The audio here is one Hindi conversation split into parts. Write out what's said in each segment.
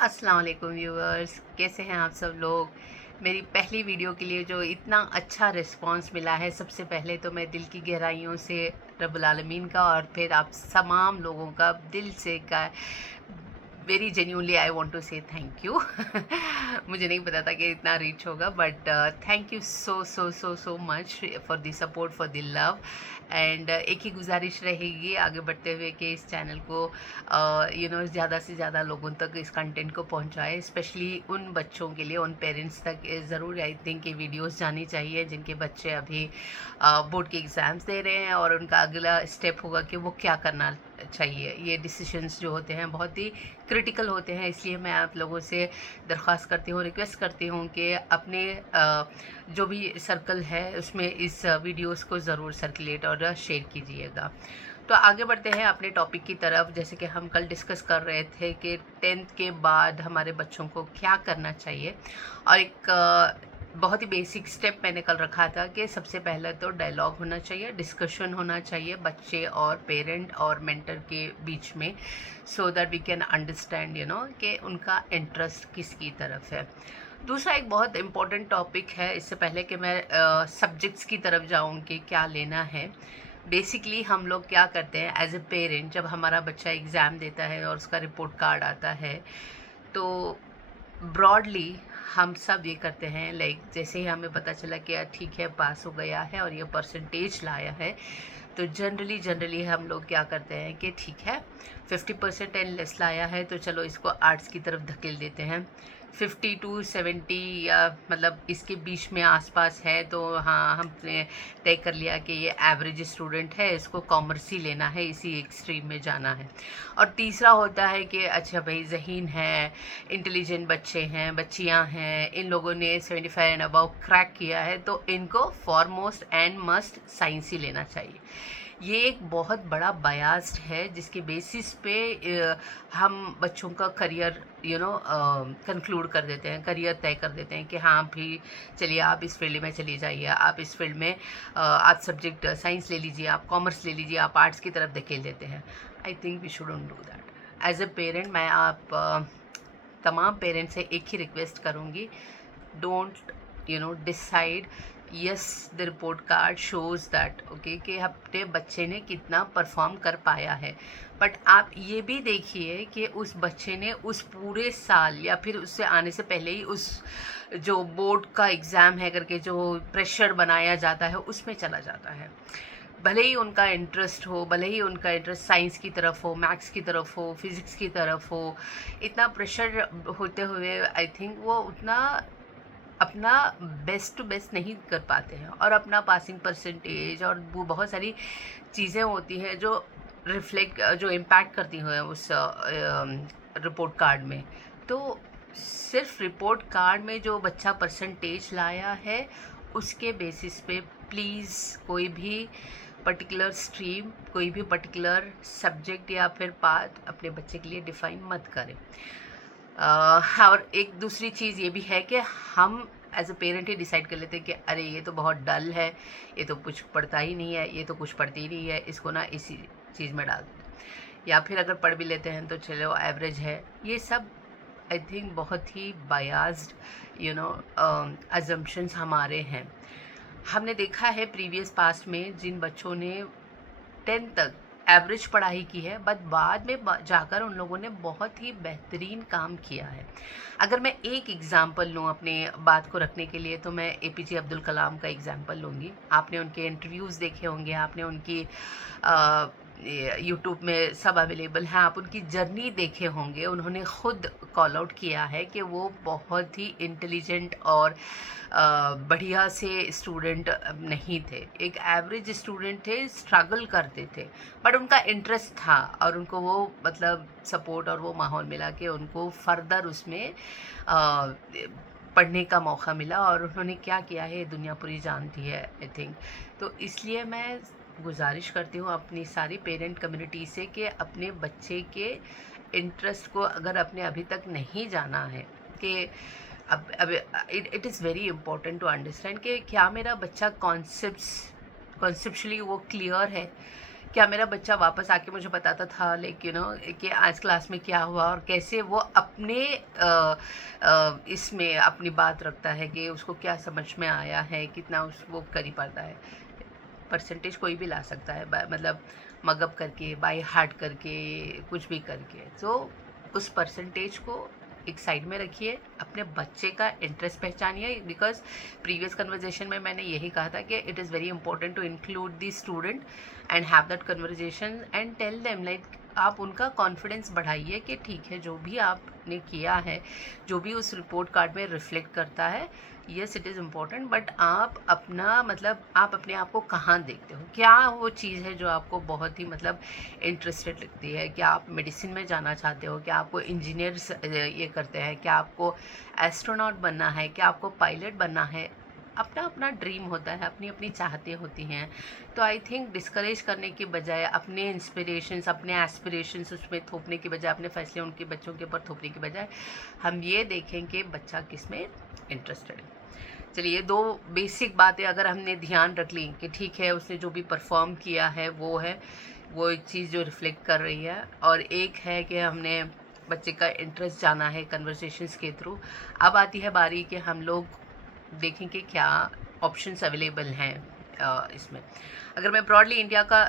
अस्सलाम वालेकुम व्यूअर्स, कैसे हैं आप सब लोग। मेरी पहली वीडियो के लिए जो इतना अच्छा रिस्पांस मिला है, सबसे पहले तो मैं दिल की गहराइयों से रब्बुल आलमीन का और फिर आप तमाम लोगों का दिल से का very genuinely I want to say thank you. मुझे नहीं पता था कि इतना रीच होगा, but thank you so so so so much for the support, for the love. And एक ही गुजारिश रहेगी आगे बढ़ते हुए कि इस चैनल को ज़्यादा से ज़्यादा लोगों तक इस कंटेंट को पहुंचाए, स्पेशली उन बच्चों के लिए, उन पेरेंट्स तक ज़रूर आई थिंक ये वीडियोस जानी चाहिए जिनके बच्चे अभी बोर्ड के एग्ज़ाम्स दे रहे हैं और उनका अगला स्टेप होगा कि वो क्या करना चाहिए। ये डिसीजंस जो होते हैं बहुत ही क्रिटिकल होते हैं, इसलिए मैं आप लोगों से दरख्वास्त करती हूँ, रिक्वेस्ट करती हूँ कि अपने जो भी सर्कल है उसमें इस वीडियोस को ज़रूर सर्कुलेट और शेयर कीजिएगा। तो आगे बढ़ते हैं अपने टॉपिक की तरफ। जैसे कि हम कल डिस्कस कर रहे थे कि 10th के बाद हमारे बच्चों को क्या करना चाहिए, और एक बहुत ही बेसिक स्टेप मैंने कल रखा था कि सबसे पहले तो डायलॉग होना चाहिए, डिस्कशन होना चाहिए बच्चे और पेरेंट और मेंटर के बीच में, so that we can understand कि उनका इंटरेस्ट किसकी तरफ है। दूसरा एक बहुत इम्पोर्टेंट टॉपिक है, इससे पहले कि मैं सब्जेक्ट्स की तरफ जाऊँ कि क्या लेना है। बेसिकली हम लोग क्या करते हैं एज ए पेरेंट, जब हमारा बच्चा एग्ज़ाम देता है और उसका रिपोर्ट कार्ड आता है, तो ब्रॉडली हम सब ये करते हैं, लाइक जैसे ही हमें पता चला कि ठीक है पास हो गया है और ये परसेंटेज लाया है, तो जनरली हम लोग क्या करते हैं कि ठीक है 50% एंड लेस लाया है तो चलो इसको आर्ट्स की तरफ धकेल देते हैं। 50 to 70 या मतलब इसके बीच में आसपास है तो हाँ, हमने तय कर लिया कि ये एवरेज स्टूडेंट है, इसको कॉमर्स ही लेना है, इसी एक स्ट्रीम में जाना है। और तीसरा होता है कि अच्छा भाई ज़हीन है, इंटेलिजेंट बच्चे हैं, बच्चियां हैं, इन लोगों ने 75 एंड अबव क्रैक किया है तो इनको फॉरमोस्ट एंड मस्ट साइंस ही लेना चाहिए। ये एक बहुत बड़ा बायास्ड है जिसके बेसिस पे हम बच्चों का करियर कंक्लूड कर देते हैं, करियर तय कर देते हैं कि हाँ भी चलिए आप इस फील्ड में चली जाइए, आप इस फील्ड में आप सब्जेक्ट साइंस ले लीजिए, आप कॉमर्स ले लीजिए, आप आर्ट्स की तरफ धकेल देते हैं। I think we shouldn't do that. As a parent मैं आप तमाम पेरेंट्स से एक ही रिक्वेस्ट करूँगी, don't decide yes the report card shows that okay कि अपने बच्चे ने कितना परफॉर्म कर पाया है, बट आप ये भी देखिए कि उस बच्चे ने उस पूरे साल या फिर उससे आने से पहले ही उस जो बोर्ड का एग्ज़ाम है करके जो प्रेशर बनाया जाता है उसमें चला जाता है। भले ही उनका इंटरेस्ट हो, भले ही उनका इंटरेस्ट साइंस की तरफ हो, मैथ्स की तरफ हो, फिज़िक्स की तरफ हो, इतना प्रेशर होते हुए आई थिंक वो उतना अपना बेस्ट टू बेस्ट नहीं कर पाते हैं, और अपना पासिंग परसेंटेज और वो बहुत सारी चीज़ें होती हैं जो रिफ्लेक्ट, जो इम्पैक्ट करती हैं उस रिपोर्ट कार्ड में। तो सिर्फ रिपोर्ट कार्ड में जो बच्चा परसेंटेज लाया है उसके बेसिस पे प्लीज़ कोई भी पर्टिकुलर स्ट्रीम, कोई भी पर्टिकुलर सब्जेक्ट या फिर पार्ट अपने बच्चे के लिए डिफ़ाइन मत करें। और एक दूसरी चीज़ ये भी है कि हम एज अ पेरेंट ही डिसाइड कर लेते हैं कि अरे ये तो बहुत डल है, ये तो कुछ पढ़ता ही नहीं है, ये तो कुछ पढ़ती ही नहीं है, इसको ना इसी चीज़ में डाल दो। या फिर अगर पढ़ भी लेते हैं तो चलो एवरेज है। ये सब आई थिंक बहुत ही बायास्ड अजम्पशंस हमारे हैं। हमने देखा है प्रीवियस पास्ट में जिन बच्चों ने 10th तक एवरेज पढ़ाई की है, बट बाद में जाकर उन लोगों ने बहुत ही बेहतरीन काम किया है। अगर मैं एक एग्ज़ाम्पल लूँ अपने बात को रखने के लिए तो मैं एपीजे अब्दुल कलाम का एग्ज़ाम्पल लूँगी। आपने उनके इंटरव्यूज़ देखे होंगे, आपने उनकी यूट्यूब में सब अवेलेबल हैं, आप उनकी जर्नी देखे होंगे। उन्होंने ख़ुद कॉल आउट किया है कि वो बहुत ही इंटेलिजेंट और बढ़िया से स्टूडेंट नहीं थे, एक एवरेज स्टूडेंट थे, स्ट्रगल करते थे, बट उनका इंटरेस्ट था और उनको वो मतलब सपोर्ट और वो माहौल मिला कि उनको फर्दर उसमें पढ़ने का मौका मिला, और उन्होंने क्या किया है दुनिया पूरी जानती है आई थिंक। तो इसलिए मैं गुजारिश करती हूँ अपनी सारी पेरेंट कम्युनिटी से कि अपने बच्चे के इंटरेस्ट को अगर अपने अभी तक नहीं जाना है कि अब it is very important to understand कि क्या मेरा बच्चा कॉन्सेप्ट्स कॉन्सेप्चुअली वो क्लियर है क्या मेरा बच्चा वापस आके मुझे बताता था लाइक कि आज क्लास में क्या हुआ और कैसे वो अपने इसमें अपनी बात रखता है कि उसको क्या समझ में आया है, कितना वो कर ही पाता है। परसेंटेज कोई भी ला सकता है, मतलब मगअप करके, बाय हार्ट करके, कुछ भी करके। तो उस परसेंटेज को एक साइड में रखिए, अपने बच्चे का इंटरेस्ट पहचानिए। बिकॉज प्रीवियस कन्वर्जेशन में मैंने यही कहा था कि it is very important to include the student and have that conversation and tell them like आप उनका कॉन्फिडेंस बढ़ाइए कि ठीक है, जो भी आपने किया है, जो भी उस रिपोर्ट कार्ड में रिफ्लेक्ट करता है, yes it is important, but आप अपना मतलब आप अपने आप को कहाँ देखते हो, क्या वो चीज़ है जो आपको बहुत ही मतलब इंटरेस्टेड लगती है। क्या आप मेडिसिन में जाना चाहते हो, क्या आपको इंजीनियर्स ये करते हैं, क्या आपको एस्ट्रोनॉट बनना है, क्या आपको पायलट बनना है। अपना अपना ड्रीम होता है, अपनी अपनी चाहतें होती हैं। तो आई थिंक डिस्करेज करने की बजाय, अपने इंस्पिरेशंस, अपने एस्पिरेशंस उसमें थोपने की बजाय, अपने फैसले उनके बच्चों के ऊपर थोपने की बजाय, हम ये देखें कि बच्चा किस में इंटरेस्टेड है। चलिए, दो बेसिक बातें अगर हमने ध्यान रख ली कि ठीक है, उसने जो भी परफॉर्म किया है वो है, वो एक चीज़ जो रिफ्लेक्ट कर रही है, और एक है कि हमने बच्चे का इंटरेस्ट जाना है कन्वर्सेशंस के थ्रू। अब आती है बारी कि हम लोग देखें कि क्या ऑप्शंस अवेलेबल हैं इसमें। अगर मैं ब्रॉडली इंडिया का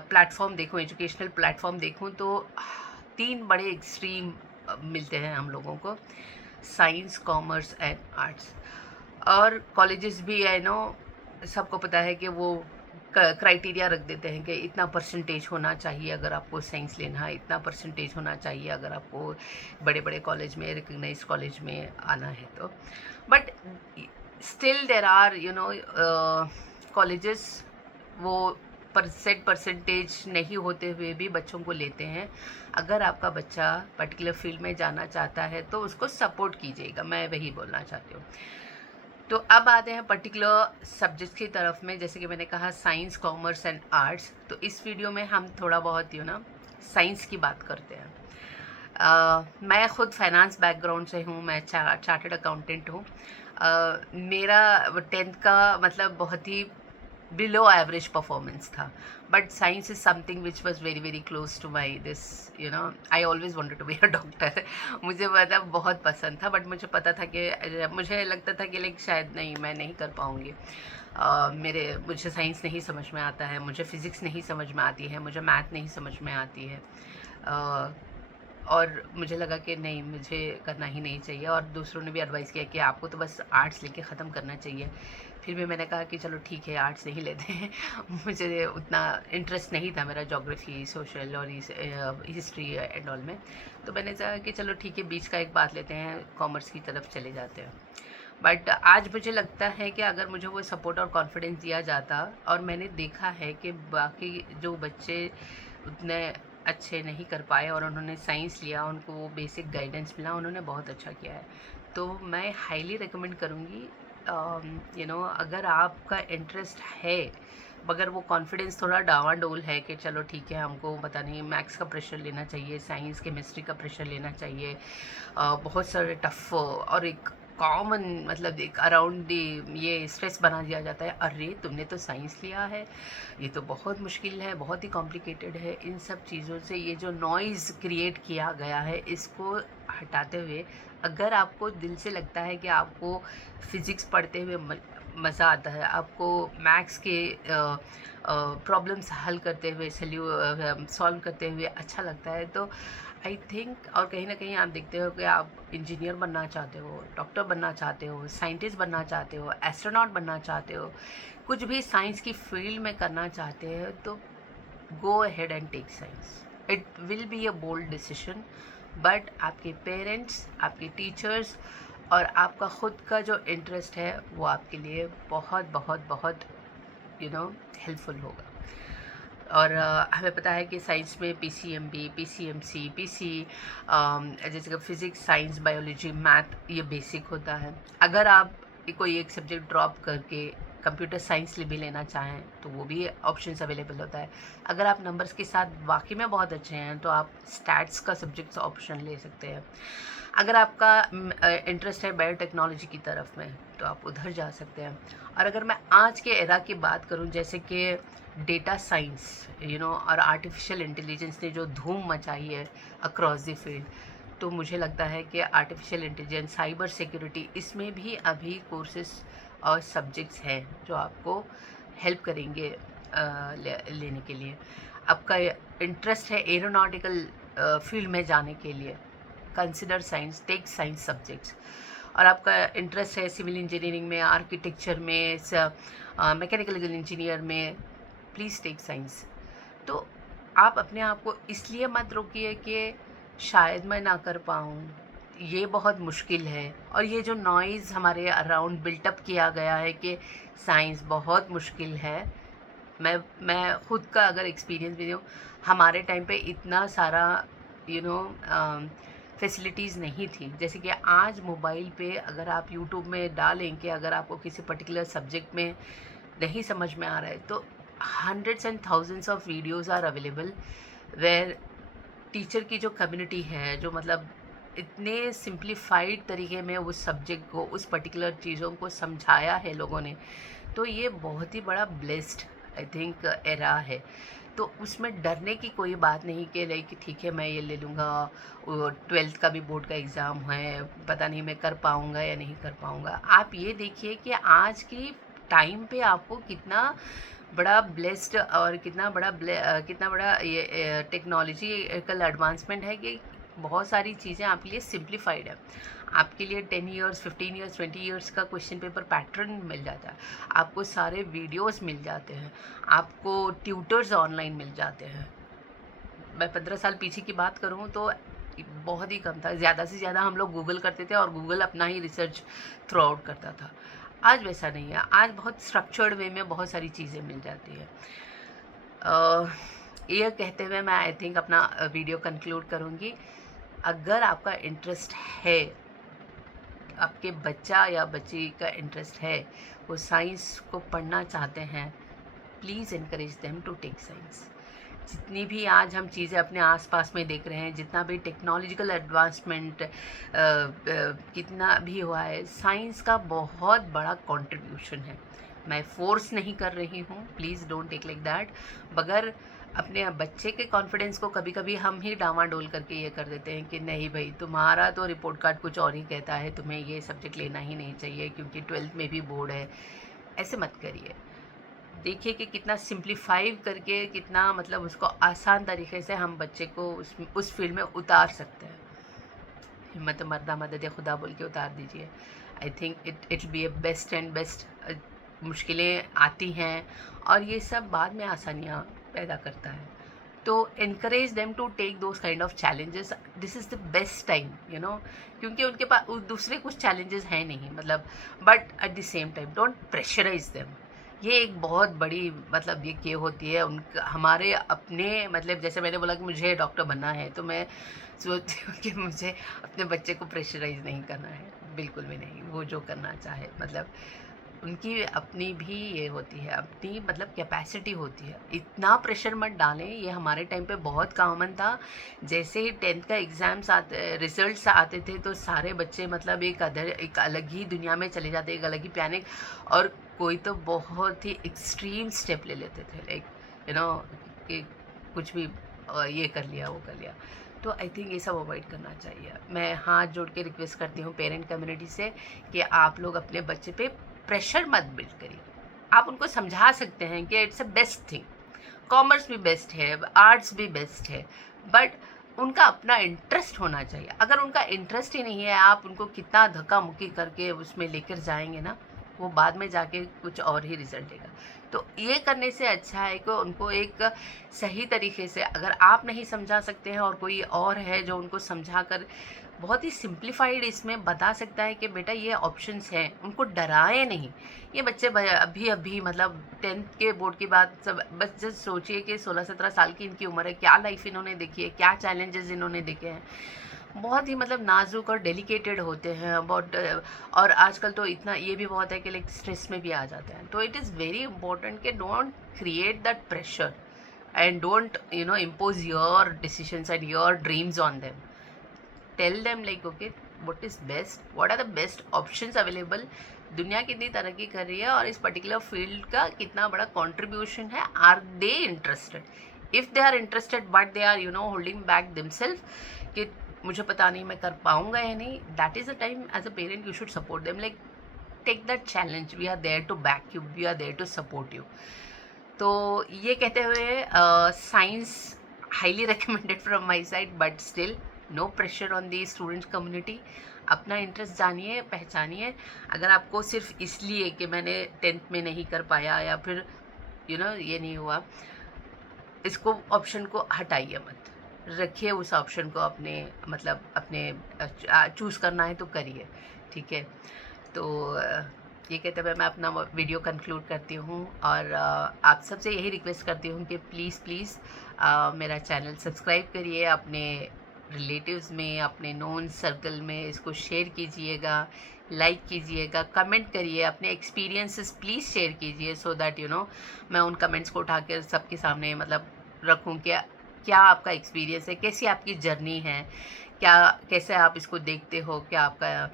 प्लेटफॉर्म देखूं, एजुकेशनल प्लेटफॉर्म देखूं, तो 3 बड़े एक्सट्रीम मिलते हैं हम लोगों को, साइंस, कॉमर्स एंड आर्ट्स। और कॉलेजेस भी सबको पता है कि वो क्राइटेरिया रख देते हैं कि इतना परसेंटेज होना चाहिए अगर आपको साइंस लेना है, इतना परसेंटेज होना चाहिए अगर आपको बड़े बड़े कॉलेज में, रिकग्नाइज कॉलेज में आना है। तो but still there are colleges वो परसेंटेज नहीं होते हुए भी बच्चों को लेते हैं। अगर आपका बच्चा पर्टिकुलर फील्ड में जाना चाहता है तो उसको सपोर्ट कीजिएगा, मैं वही बोलना चाहती हूँ। तो अब आते हैं पर्टिकुलर सब्जेक्ट्स की तरफ में, जैसे कि मैंने कहा साइंस, कॉमर्स एंड आर्ट्स। तो इस वीडियो में हम थोड़ा बहुत साइंस की बात करते हैं। मैं ख़ुद फाइनेंस बैकग्राउंड से हूँ, मैं चार्टर्ड अकाउंटेंट हूँ। मेरा 10th का मतलब बहुत ही बिलो एवरेज परफॉर्मेंस था, but science is something which was very very close to my this I always wanted to be a doctor. मुझे मतलब बहुत पसंद था, बट मुझे पता था कि मुझे लगता था कि लाइक शायद नहीं, मैं नहीं कर पाऊँगी। मुझे साइंस नहीं समझ में आता है, मुझे फ़िज़िक्स नहीं समझ में आती है, मुझे मैथ नहीं समझ में आती है। और मुझे लगा कि नहीं, मुझे करना ही नहीं चाहिए, और दूसरों ने भी एडवाइस किया कि आपको तो बस आर्ट्स लेके ख़त्म करना चाहिए। फिर भी मैंने कहा कि चलो ठीक है, आर्ट्स नहीं लेते हैं। मुझे उतना इंटरेस्ट नहीं था मेरा ज्योग्राफी, सोशल और हिस्ट्री एंड ऑल में। तो मैंने कहा कि चलो ठीक है, बीच का एक बात लेते हैं, कॉमर्स की तरफ चले जाते हैं। बट आज मुझे लगता है कि अगर मुझे वो सपोर्ट और कॉन्फिडेंस दिया जाता, और मैंने देखा है कि बाकी जो बच्चे उतने अच्छे नहीं कर पाए और उन्होंने साइंस लिया, उनको वो बेसिक गाइडेंस मिला, उन्होंने बहुत अच्छा किया है। तो मैं हाईली रिकमेंड करूँगी, अगर आपका इंटरेस्ट है मगर वो कॉन्फिडेंस थोड़ा डावाडोल है कि चलो ठीक है, हमको पता नहीं मैथ्स का प्रेशर लेना चाहिए, साइंस केमिस्ट्री का प्रेशर लेना चाहिए, बहुत सारे टफ और एक कॉमन मतलब एक अराउंड ये स्ट्रेस बना दिया जाता है, अरे तुमने तो साइंस लिया है, ये तो बहुत मुश्किल है, बहुत ही कॉम्प्लिकेटेड है। इन सब चीज़ों से ये जो नॉइज़ क्रिएट किया गया है, इसको हटाते हुए अगर आपको दिल से लगता है कि आपको फ़िज़िक्स पढ़ते हुए मज़ा आता है, आपको मैथ्स के प्रॉब्लम्स हल करते हुए, सॉल्व करते हुए अच्छा लगता है, तो आई थिंक, और कहीं ना कहीं आप देखते हो कि आप इंजीनियर बनना चाहते हो, डॉक्टर बनना चाहते हो, साइंटिस्ट बनना चाहते हो, एस्ट्रोनॉट बनना चाहते हो, कुछ भी साइंस की फील्ड में करना चाहते हो, तो go ahead and take science. It will be a bold decision, but आपके पेरेंट्स, आपके टीचर्स और आपका ख़ुद का जो इंटरेस्ट है वो आपके लिए बहुत बहुत बहुत हेल्पफुल होगा। और हमें पता है कि साइंस में PCMB, PCMC, PC, जैसे कि फिज़िक्स, साइंस, बायोलॉजी, मैथ, ये बेसिक होता है। अगर आप कोई एक सब्जेक्ट ड्रॉप करके कंप्यूटर साइंस भी लेना चाहें तो वो भी ऑप्शंस अवेलेबल होता है। अगर आप नंबर्स के साथ वाकई में बहुत अच्छे हैं तो आप स्टैट्स का सब्जेक्ट्स ऑप्शन ले सकते हैं। अगर आपका इंटरेस्ट है बायोटेक्नोलॉजी की तरफ में तो आप उधर जा सकते हैं। और अगर मैं आज के एरा की बात करूं, जैसे कि डेटा साइंस और आर्टिफिशियल इंटेलिजेंस ने जो धूम मचाई है अक्रॉस द फील्ड, तो मुझे लगता है कि आर्टिफिशियल इंटेलिजेंस, साइबर सिक्योरिटी, इसमें भी अभी कोर्सेस और सब्जेक्ट्स हैं जो आपको हेल्प करेंगे लेने के लिए। आपका इंटरेस्ट है एरोनॉटिकल फील्ड में जाने के लिए, consider science, take science subjects. और आपका इंटरेस्ट है सिविल इंजीनियरिंग में, आर्किटेक्चर में, मैकेनिकल इंजीनियर में, प्लीज़ टेक साइंस। तो आप अपने आप को इसलिए मत रोकिए कि शायद मैं ना कर पाऊँ, ये बहुत मुश्किल है, और ये जो नॉइज़ हमारे अराउंड बिल्टअप किया गया है कि साइंस बहुत मुश्किल है। मैं खुद का अगर एक्सपीरियंस भी दूँ, हमारे टाइम पे इतना सारा फैसिलिटीज़ नहीं थी। जैसे कि आज मोबाइल पे अगर आप यूट्यूब में डालें कि अगर आपको किसी पर्टिकुलर सब्जेक्ट में नहीं समझ में आ रहा है, तो hundreds and thousands of videos are available where teacher की जो कम्युनिटी है, जो मतलब इतने सिंप्लीफाइड तरीके में उस सब्जेक्ट को, उस पर्टिकुलर चीज़ों को समझाया है लोगों ने। तो ये बहुत ही बड़ा ब्लेस्ड आई थिंक एरा है। तो उसमें डरने की कोई बात नहीं कि लाइक ठीक है मैं ये ले लूँगा, 12th का भी बोर्ड का एग्ज़ाम है, पता नहीं मैं कर पाऊँगा या नहीं कर पाऊँगा। आप ये देखिए कि आज की टाइम पे आपको कितना बड़ा ब्लेस्ड और कितना बड़ा ये टेक्नोलॉजिकल एडवांसमेंट है कि बहुत सारी चीज़ें आपके लिए सिंप्लीफाइड है। आपके लिए 10 इयर्स, 15 इयर्स, 20 इयर्स का क्वेश्चन पेपर पैटर्न मिल जाता है, आपको सारे वीडियोस मिल जाते हैं, आपको ट्यूटर्स ऑनलाइन मिल जाते हैं। मैं 15 साल पीछे की बात करूँ तो बहुत ही कम था, ज़्यादा से ज़्यादा हम लोग गूगल करते थे और गूगल अपना ही रिसर्च थ्रू आउट करता था। आज वैसा नहीं है, आज बहुत स्ट्रक्चर्ड वे में बहुत सारी चीज़ें मिल जाती है। ये कहते हुए मैं आई थिंक अपना वीडियो कंक्लूड करूँगी। अगर आपका इंटरेस्ट है, आपके बच्चा या बच्ची का इंटरेस्ट है, वो साइंस को पढ़ना चाहते हैं, please encourage them to take science. जितनी भी आज हम चीज़ें अपने आसपास में देख रहे हैं, जितना भी टेक्नोलॉजिकल एडवांसमेंट कितना भी हुआ है, साइंस का बहुत बड़ा कंट्रीब्यूशन है। मैं फोर्स नहीं कर रही हूँ, please don't take like that. मगर अपने बच्चे के कॉन्फिडेंस को कभी कभी हम ही डामाडोल करके ये कर देते हैं कि नहीं भाई, तुम्हारा तो रिपोर्ट कार्ड कुछ और ही कहता है, तुम्हें ये सब्जेक्ट लेना ही नहीं चाहिए क्योंकि 12th में भी बोर्ड है। ऐसे मत करिए। देखिए कि कितना सिंप्लीफाई करके, कितना मतलब उसको आसान तरीके से हम बच्चे को उस फील्ड में उतार सकते हैं। हिम्मत मर्दा मदद खुदा बोल के उतार दीजिए। I think it be A best and best. मुश्किलें आती हैं और ये सब बाद में आसानियाँ पैदा करता है। तो encourage them to take those kind of challenges. This is the best time क्योंकि उनके पास दूसरे कुछ चैलेंजेस हैं नहीं, मतलब but at the same time don't pressurise them. ये एक बहुत बड़ी मतलब ये होती है उनका, हमारे अपने मतलब जैसे मैंने बोला कि मुझे डॉक्टर बनना है, तो मैं सोचती हूँ कि मुझे अपने बच्चे को प्रेशराइज नहीं करना है, बिल्कुल भी नहीं। वो जो करना चाहे, मतलब उनकी अपनी भी ये होती है, अपनी मतलब कैपेसिटी होती है। इतना प्रेशर मत डालें, ये हमारे टाइम पे बहुत कॉमन था। जैसे ही 10th का एग्ज़ाम्स आते, रिजल्ट्स आते थे, तो सारे बच्चे मतलब एक अलग ही दुनिया में चले जाते, एक अलग ही पैनिक, और कोई तो बहुत ही एक्सट्रीम स्टेप ले लेते थे, लाइक कि कुछ भी ये कर लिया, वो कर लिया। तो आई थिंक ये सब अवॉइड करना चाहिए। मैं हाथ जोड़ के रिक्वेस्ट करती हूँ पेरेंट कम्युनिटी से कि आप लोग अपने बच्चे पे प्रेशर मत बिल्ड करिए। आप उनको समझा सकते हैं कि it's a best thing, commerce भी बेस्ट है, आर्ट्स भी बेस्ट है, बट उनका अपना इंटरेस्ट होना चाहिए। अगर उनका इंटरेस्ट ही नहीं है, आप उनको कितना धक्का मुक्की करके उसमें लेकर जाएंगे ना, वो बाद में जाके कुछ और ही रिजल्ट देगा। तो ये करने से अच्छा है कि उनको एक सही तरीके से, अगर आप नहीं समझा सकते हैं और कोई और है जो उनको समझा कर बहुत ही सिंप्लीफाइड इसमें बता सकता है कि बेटा ये ऑप्शंस हैं, उनको डराए नहीं। ये बच्चे अभी अभी मतलब 10th के बोर्ड की बात, सब बस जस्ट सोचिए कि 16-17 साल की इनकी उम्र है, क्या लाइफ इन्होंने देखी है, क्या चैलेंजेस इन्होंने देखे हैं। बहुत ही मतलब नाजुक और डेलिकेटेड होते हैं अबाउट, और आजकल तो इतना ये भी बहुत है कि लाइक स्ट्रेस में भी आ जाते हैं। तो इट इज़ वेरी इंपॉर्टेंट कि don't create that pressure and don't impose your decisions and your dreams on them. Tell them like okay, what is best, what are the best options available. दुनिया कितनी तरक्की कर रही है और इस पर्टिकुलर फील्ड का कितना बड़ा कंट्रीब्यूशन है। Are they interested? If they are interested but they are holding back themselves कि मुझे पता नहीं मैं कर पाऊंगा या नहीं, that is the time as a parent you should support them, like take that challenge, we are there to back you, we are there to support you. तो ये कहते हुए science highly recommended from my side, but still no pressure on the students community. अपना इंटरेस्ट जानिए, पहचानिए। अगर आपको सिर्फ इसलिए कि मैंने 10th में नहीं कर पाया या फिर ये नहीं हुआ, इसको ऑप्शन को हटाइए मत, रखिए उस ऑप्शन को अपने, मतलब अपने चूज़ करना है तो करिए, ठीक है। तो ये कहते हुए मैं अपना वीडियो कंक्लूड करती हूँ और आप सबसे यही रिक्वेस्ट करती हूँ कि प्लीज़ प्लीज़ मेरा चैनल सब्सक्राइब करिए, अपने रिलेटिव्स में, अपने नोन सर्कल में इसको शेयर कीजिएगा, लाइक कीजिएगा, कमेंट करिए, अपने एक्सपीरियंसेस प्लीज़ शेयर कीजिए, सो दैट मैं उन कमेंट्स को उठाकर सबके सामने मतलब रखूँ कि क्या आपका एक्सपीरियंस है, कैसी आपकी जर्नी है, क्या कैसे आप इसको देखते हो, क्या आपका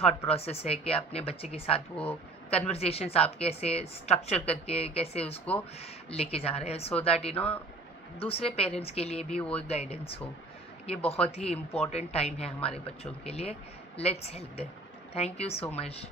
थॉट प्रोसेस है कि अपने बच्चे के साथ वो कन्वर्जेशंस आप कैसे स्ट्रक्चर करके कैसे उसको लेके जा रहे हैं, सो दैट दूसरे पेरेंट्स के लिए भी वो गाइडेंस हो। ये बहुत ही इम्पोर्टेंट टाइम है हमारे बच्चों के लिए। Let's help them. Thank you so much.